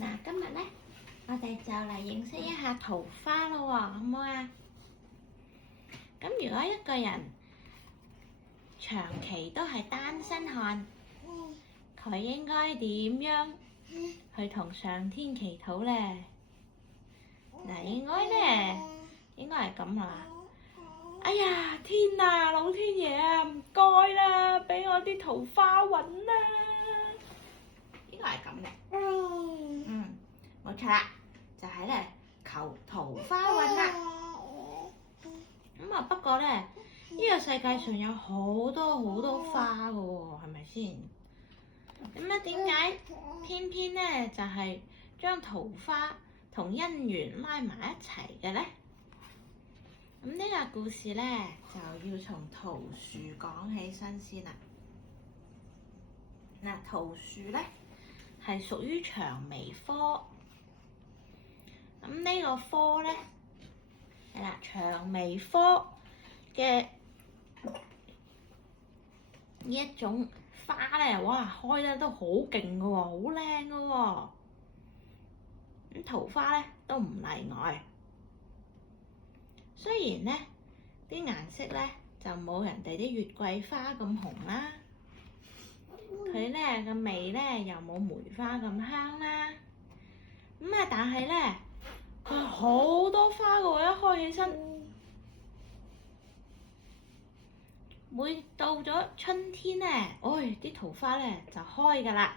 嗱，今日咧，我哋就嚟認識一下桃花咯喎，好唔好啊？咁如果一個人長期都係單身漢，佢應該點樣去同上天祈禱咧？嗱，應該係咁啦。哎呀，天啊，老天爺啊，唔該啦，俾我啲桃花運啦！應該係咁嘅。冇錯啦，就係咧求桃花運啦。不過咧，呢個世界上有好多花㗎喎，係咪先？咁啊，點解偏偏咧就係將桃花同姻緣拉埋一齊嘅咧？咁呢個故事咧就要從桃樹講起身先啦。嗱，桃樹咧係屬於薔薇科。咁呢個科咧係啦，薔薇科嘅呢一種花咧，哇，開得都好勁㗎喎，好靚㗎喎。咁桃花咧都唔例外。雖然咧啲顏色咧就冇人哋啲月桂花咁紅啦，佢咧個味咧又冇梅花咁香啦。但係咧佢好多花㗎喎，一開起身，每到咗春天咧，啲桃花咧就開㗎啦。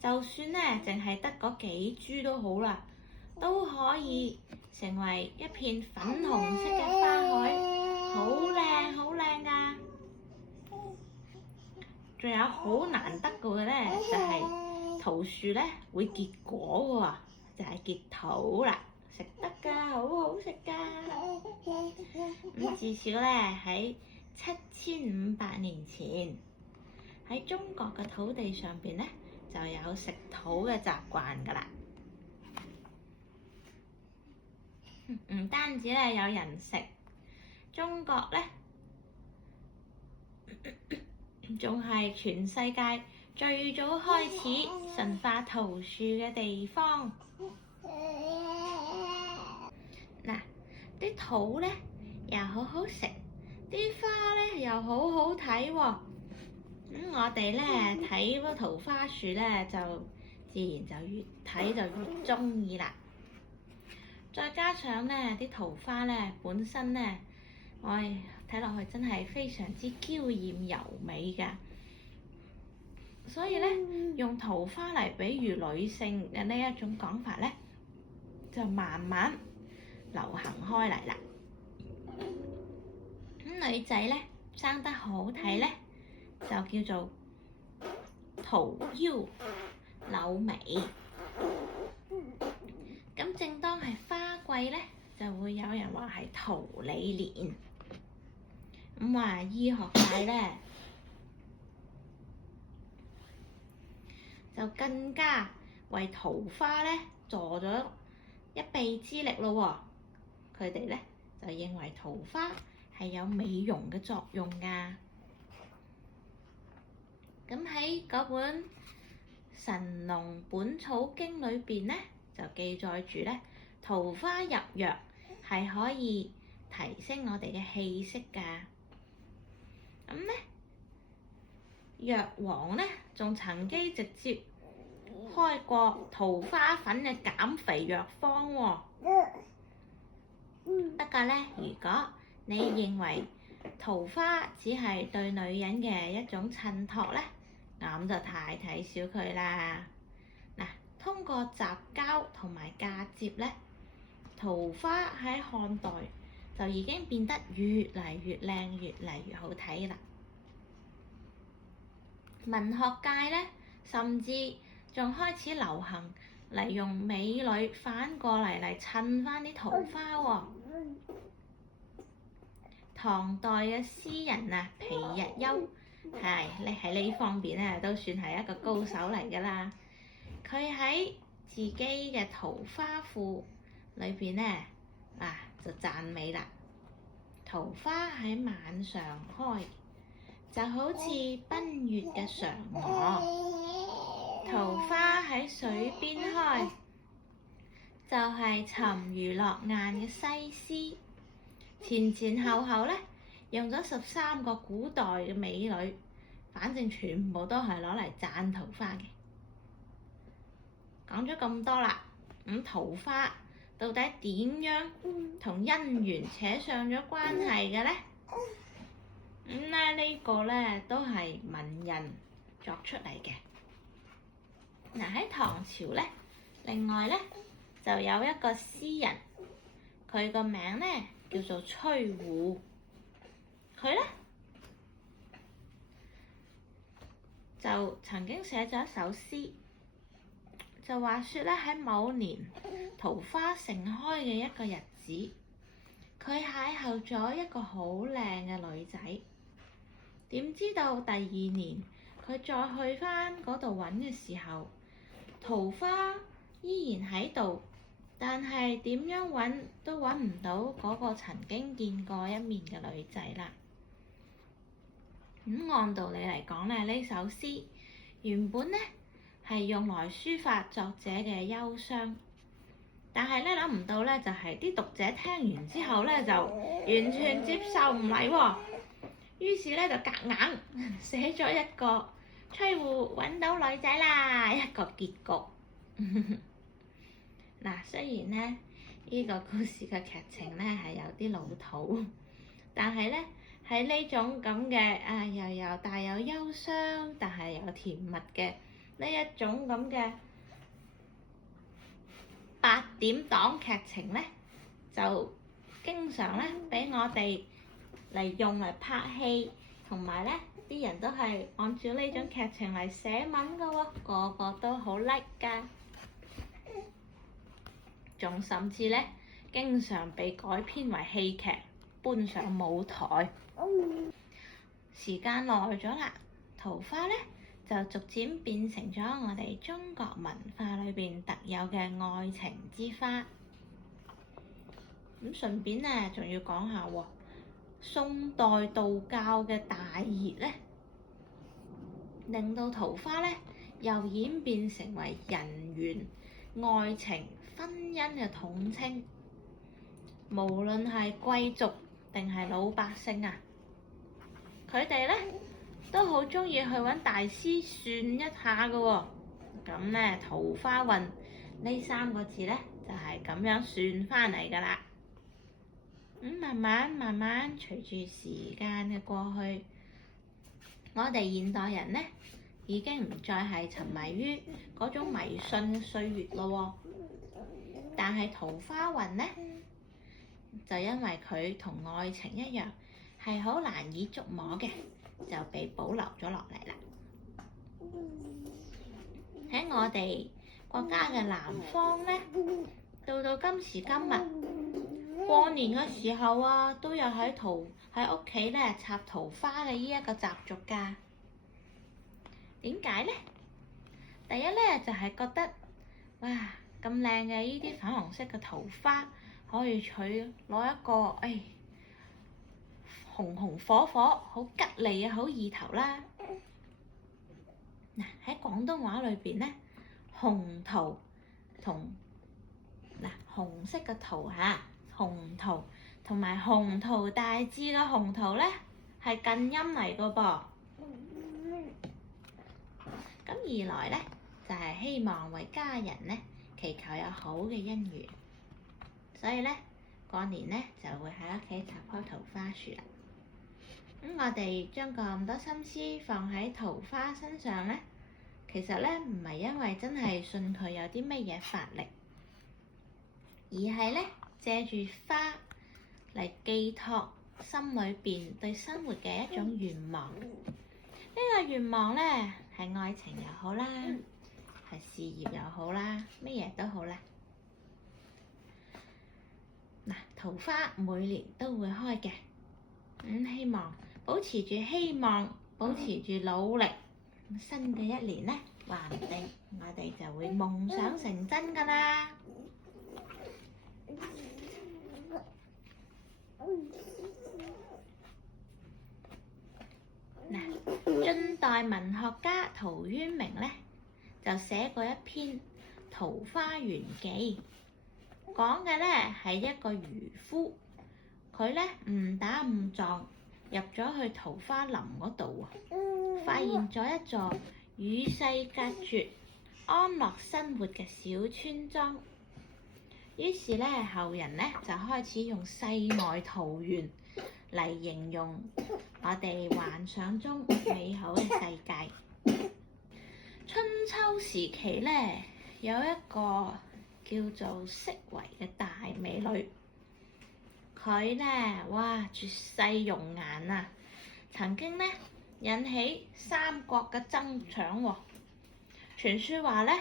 就算咧淨係得嗰幾株都好啦，都可以成為一片粉紅色嘅花海，好靚好靚㗎。仲有好難得嘅咧，就係桃樹咧會結果喎，就係結桃啦，食得㗎，好好食㗎。至少咧喺7500年前，喺中國嘅土地上邊咧就有食桃嘅習慣㗎啦。唔單止咧有人食，中國咧仲係全世界最早開始神化桃樹嘅地方。嗱，啲桃咧又好好食，啲花咧又好好睇喎。我哋咧睇嗰桃花樹咧，就自然就越睇就越鍾意啦。再加上咧啲桃花咧本身咧，睇落去真係非常之嬌豔柔美㗎。所以咧，用桃花嚟比喻女性嘅呢一種講法咧，就慢慢流行開嚟啦。女仔咧生得好睇咧，就叫做桃夭柳眉。咁正當係花季咧，就會有人話係桃李年。話醫學界咧就更加為桃花咧助咗一臂之力咯喎。佢哋咧就認為桃花係有美容嘅作用㗎。咁喺嗰本《神農本草經》裏邊咧，就記載住咧，桃花入藥係可以提升我哋嘅氣息㗎。咁咧，藥王咧仲曾經直接開過桃花粉嘅減肥藥方喎。不過咧，如果你認為桃花只係對女人嘅一種襯托咧，咁就太睇小佢啦。嗱，通過雜交同埋嫁接咧，桃花喺漢代就已經變得越嚟越靚，越嚟越好睇啦。文學界咧，甚至仲開始流行嚟用美女反過嚟襯翻啲桃花喎。唐代嘅詩人啊，皮日休你喺呢方面咧都算係一個高手嚟㗎啦。佢喺自己嘅《桃花賦》裏邊咧就讚美啦，桃花喺晚上開，就好似奔月嘅嫦娥；桃花喺水邊開，就係沉魚落雁嘅西施。前前後後咧用咗13個古代嘅美女，反正全部都係攞嚟讚桃花嘅。講咗咁多啦，咁桃花到底點樣同姻緣扯上咗關係嘅咧？呢個咧都係文人作出嚟嘅。喺唐朝咧，另外咧就有一個詩人，佢個名咧叫做崔護。佢咧就曾經寫咗一首詩，就話説咧喺某年桃花盛開嘅一個日子，佢邂逅咗一個好靚嘅女仔。點知道第二年佢再去返嗰度揾嘅時候，桃花依然喺度，但係點樣揾都揾唔到嗰個曾經見過一面嘅女仔啦。按道理嚟講咧，呢首詩原本咧係用來抒發作者嘅憂傷，但係咧諗唔到咧，就係啲讀者聽完之後咧就完全接受唔嚟喎。於是咧就夾硬寫咗一個崔護揾到女仔啦，一個結局。嗱，雖然咧呢個故事嘅劇情咧係有啲老土，但係咧喺呢種咁嘅又帶有憂傷，但係又甜蜜嘅呢一種咁嘅8點檔劇情咧，就經常咧俾我哋嚟用嚟拍戲，同埋咧啲人都係按照呢種劇情嚟寫文噶喎，個個都好叻噶，仲甚至咧經常被改編為戲劇，搬上舞台。時間耐咗啦，桃花咧就逐漸變成咗我哋中國文化裏邊特有嘅愛情之花。咁順便咧仲要講下喎，宋代道教嘅大熱咧，令到桃花咧又演變成為人緣、愛情、婚姻嘅統稱。無論係貴族定係老百姓啊，佢哋咧都好鍾意去揾大師算一下㗎喎。咁咧桃花運呢3個字咧就係咁樣算返嚟㗎啦。慢慢隨住時間嘅過去，我哋現代人咧已經唔再係沉迷於嗰種迷信嘅歲月咯喎。但係桃花運咧，就因為佢同愛情一樣係好難以捉摸嘅，就被保留咗落嚟啦。喺我哋國家嘅南方咧，到今時今日，過年嘅時候啊，都有喺屋企咧插桃花嘅呢一個習俗㗎。點解咧？第一咧就係覺得，哇，咁靚嘅呢啲粉紅色嘅桃花，可以攞一個紅紅火火，好吉利啊，好意頭啦。喺廣東話裏邊咧，紅桃同紅色嘅桃嚇，紅桃同埋鴻圖大志嘅鴻圖咧係近音嚟個噃。咁二來咧就係希望為家人咧祈求有好嘅姻緣，所以咧過年咧就會喺屋企插棵桃花樹啦。我哋將咁多心思放喺桃花身上咧，其實咧唔係因為真係信佢有啲乜嘢法力，而係咧借住花嚟寄託心裏邊對生活嘅一種願望。呢個願望咧係愛情又好啦，係事業又好啦，乜嘢都好啦。桃花每年都會開嘅，希望保持住希望，保持住努力，新嘅一年咧，話唔定我哋就會夢想成真㗎啦。晉代文學家陶淵明咧就寫過一篇《桃花源記》，講嘅咧係一個漁夫，佢咧誤打誤撞入咗去桃花林嗰度喎，發現咗一座與世隔絕、安樂生活嘅小村莊。於是咧，後人咧就開始用世外桃源嚟形容我哋幻想中美好嘅世界。春秋時期咧，有一個叫做色為嘅大美女，佢咧哇絕世容顏啊！曾經咧引起三國嘅爭搶喎。傳說話咧，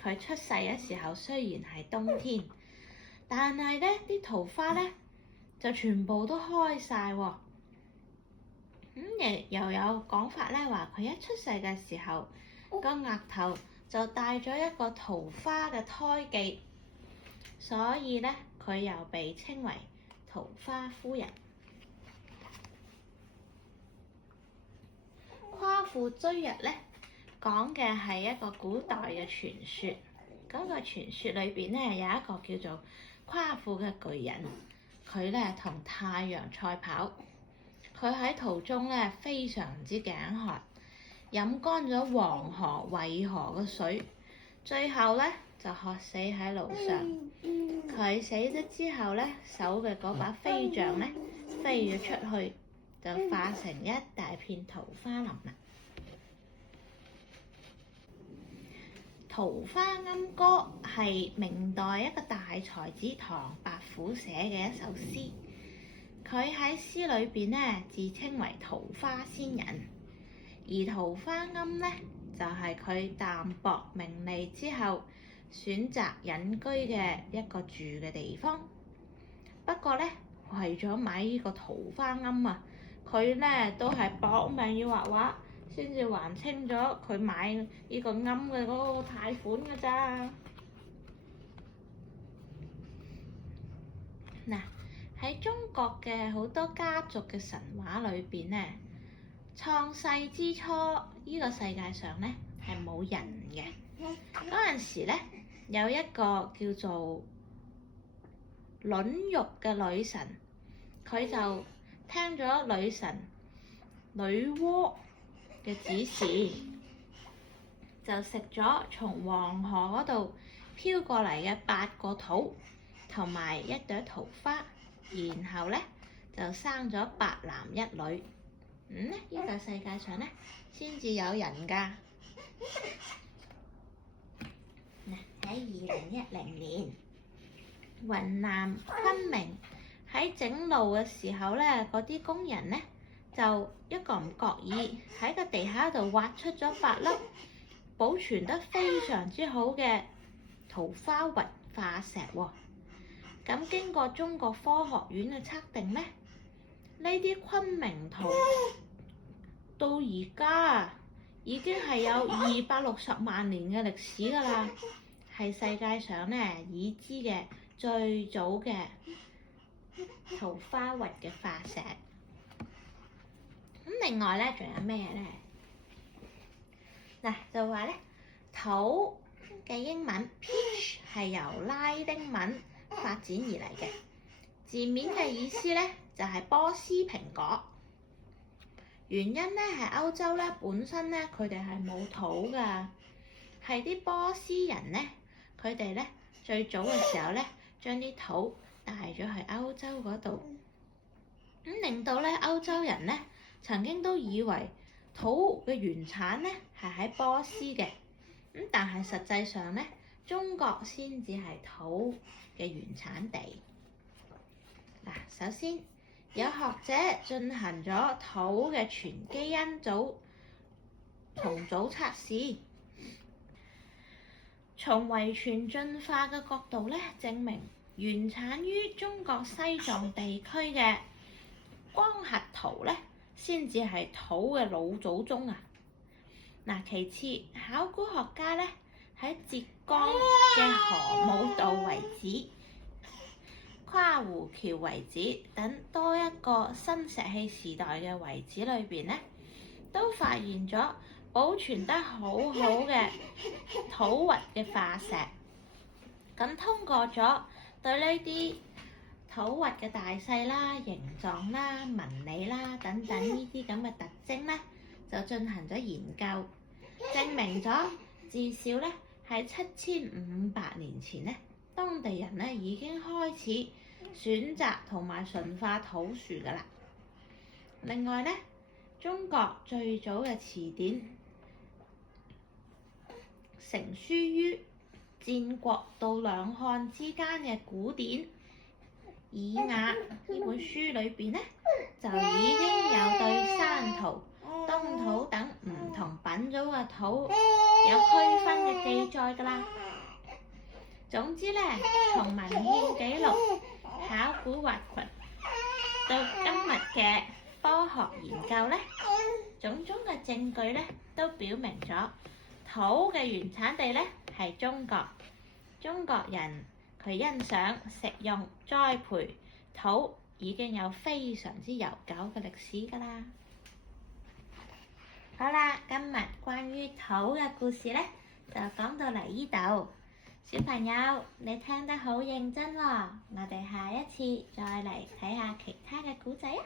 佢出世嘅時候雖然係冬天，但係咧啲桃花咧就全部都開晒喎。又有講法咧話，佢一出世嘅時候個額頭就戴咗一個桃花嘅胎記，所以咧佢又被稱為桃花夫人。夸父追日咧講嘅係一個古代嘅傳說，嗰個傳說裏邊咧有一個叫做夸父嘅巨人，佢咧同太陽賽跑，佢喺途中咧非常之頸渴，飲乾咗黃河、渭河嘅水，最後咧就渴死喺路上。佢死咗之後咧，手嘅嗰把飛杖咧飛咗出去，就化成一大片桃花林啦。《桃花庵歌》係明代一個大才子唐伯虎寫嘅一首詩。佢喺詩裏邊咧自稱為桃花仙人，而桃花庵咧就係佢淡泊名利之後選擇隱居嘅一個住嘅地方。不過咧，為咗買呢個桃花庵啊，佢咧都係搏命要畫畫，先至還清咗佢買呢個庵嘅嗰個貸款㗎咋。嗱，喺中國嘅好多家族嘅神話裏邊咧，創世之初呢個世界上咧係冇人嘅。嗰陣時咧有一個叫做卵玉嘅女神，佢就聽咗女神女媧嘅指示，就食咗從黃河嗰度飄過嚟嘅8個桃同埋一朵桃花，然後咧就生咗8男1女。呢個世界上咧先至有人㗎。喺2010年，雲南昆明喺整路嘅時候咧，嗰啲工人咧就一個唔覺意喺個地下度挖出咗8粒保存得非常之好嘅桃花核化石喎。咁經過中國科學院嘅測定咧，呢啲昆明桃到而家已經係有260萬年嘅歷史㗎啦，係世界上咧已知嘅最早嘅桃花核嘅化石。咁另外咧仲有咩咧？嗱，就話咧桃嘅英文 peach 係由拉丁文發展而嚟嘅，字面嘅意思咧就係波斯蘋果。原因咧係歐洲咧本身咧佢哋係冇桃㗎，係啲波斯人咧佢哋咧最早嘅時候咧將啲桃帶咗去歐洲嗰度，咁令到咧歐洲人咧曾經都以為桃嘅原產咧係喺波斯嘅，咁但係實際上咧中國先至係桃嘅原產地。嗱，首先有學者進行咗桃嘅全基因組同組測試，從遺傳進化嘅角度咧，證明原產於中國西藏地區嘅光核桃咧，先至係桃嘅老祖宗啊！嗱，其次考古學家咧喺浙江嘅河姆渡遺址、夸湖橋遺址等多一個新石器時代嘅遺址裏邊咧，都發現咗保存得好好嘅土核嘅化石。咁通過咗對呢啲土核嘅大細啦、形狀啦、紋理啦等等呢啲咁嘅特徵咧，就進行咗研究，證明咗至少咧喺7500年前咧，當地人咧已經開始選擇同埋馴化土樹㗎啦。另外咧，中國最早嘅詞典成書於戰國到兩漢之間嘅古典《爾雅》呢本書裏邊咧，就已經有對山土、冬土等唔同品種嘅土有區分嘅記載㗎啦。總之咧，從文獻記錄、考古挖掘到今日嘅科學研究咧，種種嘅證據咧都表明咗土嘅原產地咧係中國。中國人佢欣賞、食用、栽培土已經有非常之悠久嘅歷史㗎啦。好啦，今日關於土嘅故事咧就講到嚟呢度。小朋友，你聽得好認真喎，我哋下一次再嚟睇下其他嘅故仔啊！